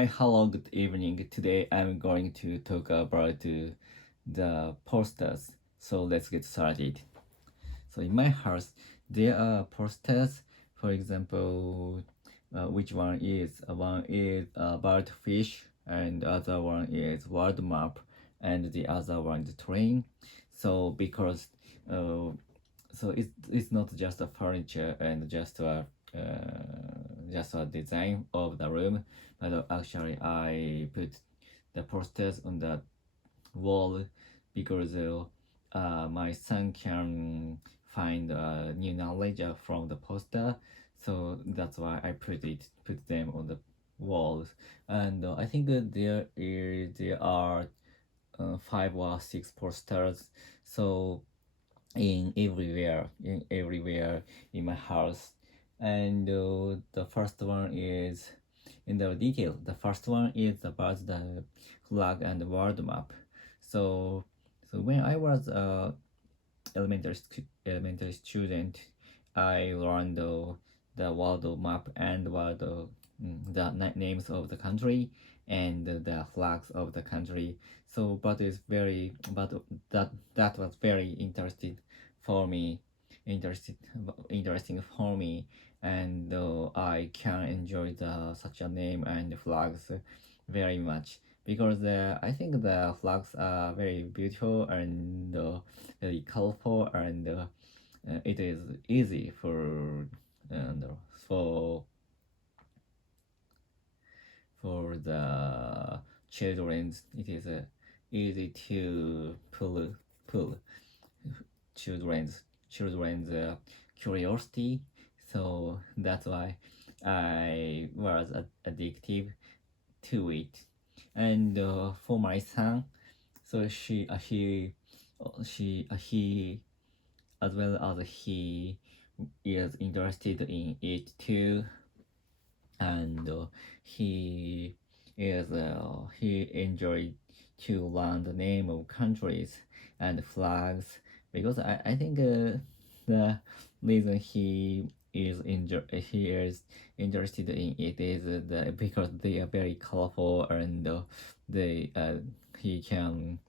Hi, hello, good evening. Today I'm going to talk about the posters. So let's get started. So in my house, there are posters. For example, which one is about fish, and the other one is world map, and the other one is train. So because uh, it's not just a furniture and just a design of the room, but actually I put the posters on the wall because my son can find new knowledge from the poster, so that's why I put them on the walls. And I think there are 5 or 6 posters, so in everywhere in my house. And the first one is in the detail. The first one is about the flag and the world map. So when I was elementary student, I learned the world map and the names of the country and the flags of the country. So, but that was very interesting interesting for me, and I can enjoy the such a name and flags very much because I think the flags are very beautiful and very colorful, and it is easy uh, for for the children. It is easy to pull children's curiosity. So that's why I was addictive to it. And for my son, so he as well as he is interested in it too, and he enjoyed to learn the name of countries and flags, because I think the reason he is interested in it is because they are very colorful, and they he can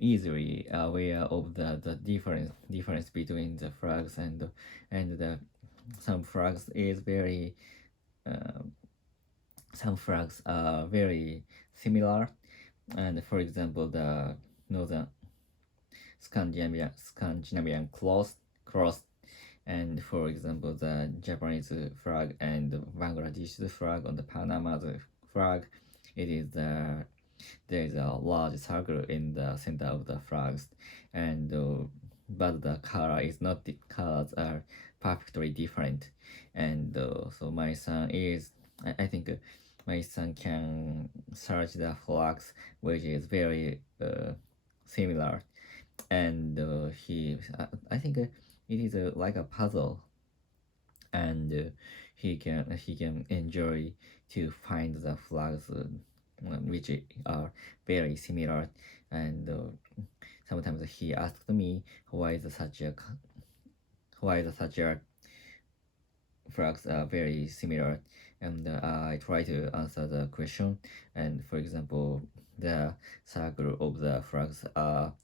easily aware of the difference between the flags, and the some flags is very uh, some flags are very similar. And for example, the northern Scandinavian cross, and for example the Japanese flag and Bangladesh flag. On the Panama's flag, it is there is a large circle in the center of the flags, and but the colors are perfectly different. And so I think my son can search the flags which is very similar, and I think it is like a puzzle, and he can enjoy to find the flags which are very similar. And sometimes he asked me why is such a flags are very similar, and I try to answer the question. And for example, the circle of the flags are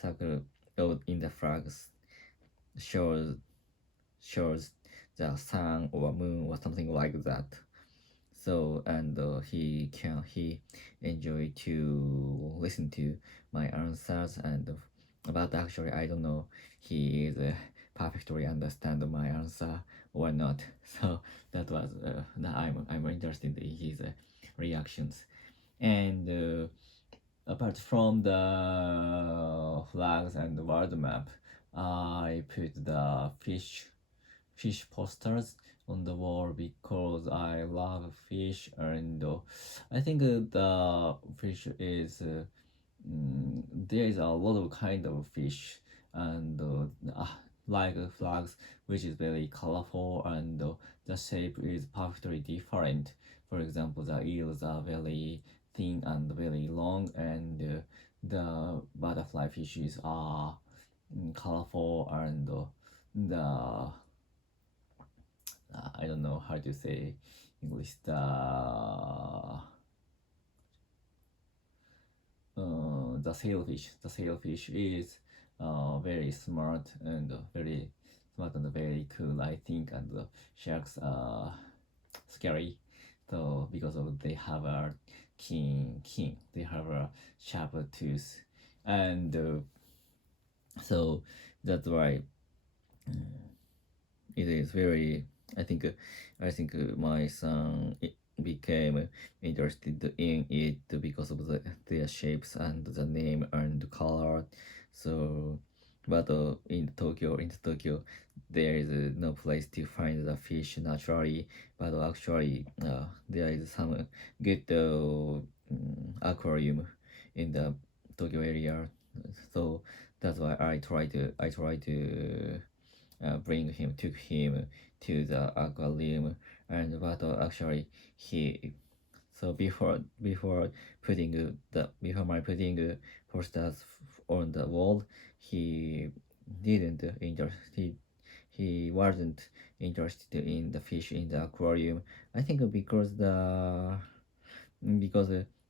circle in the flags shows shows the sun or moon or something like that. So, and he enjoy to listen to my answers, and but actually I don't know he is perfectly understand my answer or not. So that was I'm interested in his reactions. And apart from the flags and the world map, I put the fish posters on the wall because I love fish, and I think the fish is there is a lot of kind of fish, and like flags, which is very colorful, and the shape is perfectly different. For example, the eels are very thin and very long, and the butterfly fishes are colorful, and the I don't know how to say English. the sailfish. The sailfish is very smart and very smart and very cool, I think. And the sharks are scary. So because of they have a keen, they have a sharp tooth, and so that's why it is very. I think my son became interested in it because of their shapes and the name and the color. So, but in Tokyo, there is no place to find the fish naturally. But actually, there is some good aquarium in the Tokyo area. So that's why I try to took him to the aquarium, and but actually he so before my putting posters on the wall, he didn't he wasn't interested in the fish in the aquarium. I think because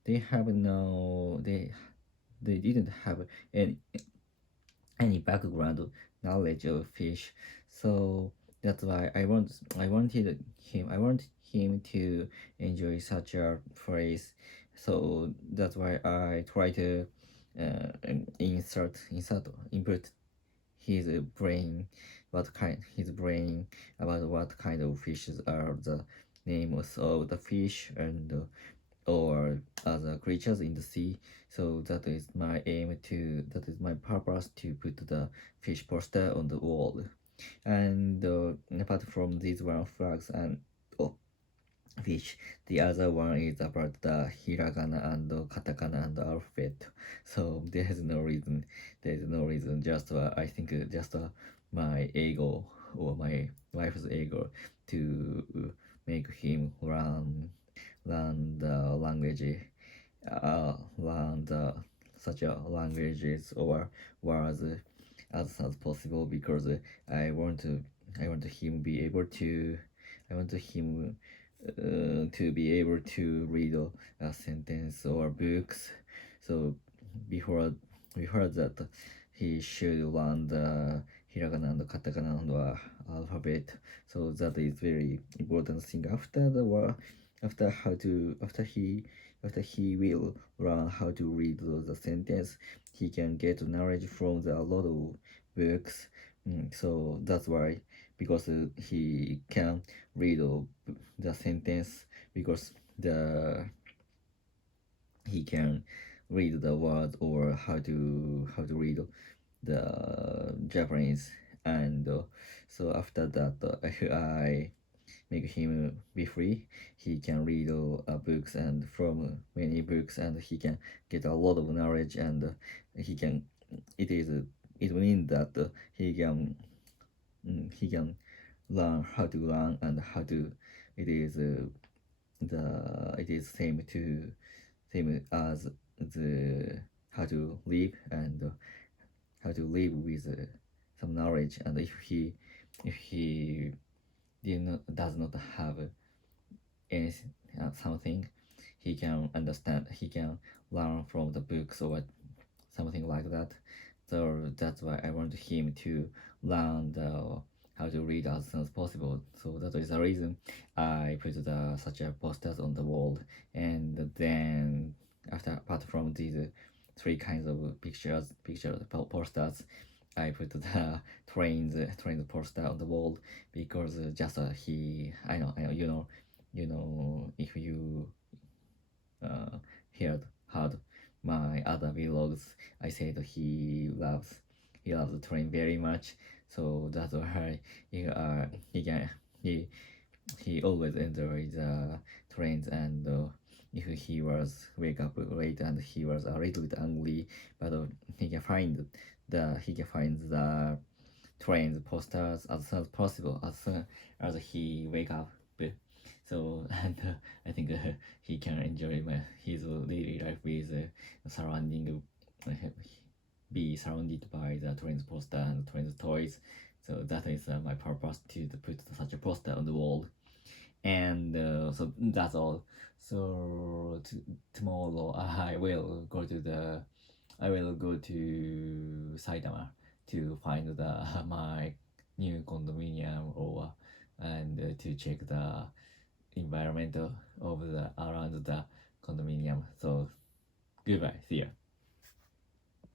they have no they didn't have any background knowledge of fish. So that's why I want him to enjoy such a place. So that's why I try to input his brain his brain about what kind of fishes are the names of the fish and or other creatures in the sea. So that is my purpose to put the fish poster on the wall. And apart from these one flags and fish, the other one is about the hiragana and katakana and alphabet. So there is no reason, just I think just my ego or my wife's ego to make him learn the language, learn the such a languages or words as possible, because I want him be able to I want him to be able to read a sentence or books. So before before that, he should learn the hiragana and katakana and alphabet. So that is very important thing. After he will learn how to read the sentence, he can get knowledge from a lot of books. So that's why, because he can read the sentence, because he can read the words or how to read the Japanese. And so after that, I make him be free. He can read books, and from many books, and he can get a lot of knowledge, and he can it means that he can learn how to learn, and how to it is it is same as the how to live, and how to live with some knowledge. And if he does not have anything, something, he can understand, he can learn from the books or something like that. So that's why I want him to learn how to read as soon as possible. So that is the reason I put such a posters on the wall. And then apart from these three kinds of pictures posters, I put the trains poster on the wall, because just I know if you heard my other vlogs, I said he loves the train very much. So that's why he always enjoys trains. And if he was wake up late and he was a little bit angry, but he can find the trains posters as soon as possible, as soon as he wake up. So and I think he can enjoy his daily life with be surrounded by the trains poster and trains toys. So that is my purpose, to put such a poster on the wall. And so that's all. So tomorrow I will go to the I will go to Saitama to find the my new condominium or and to check the environment of the around the condominium. So goodbye, see you.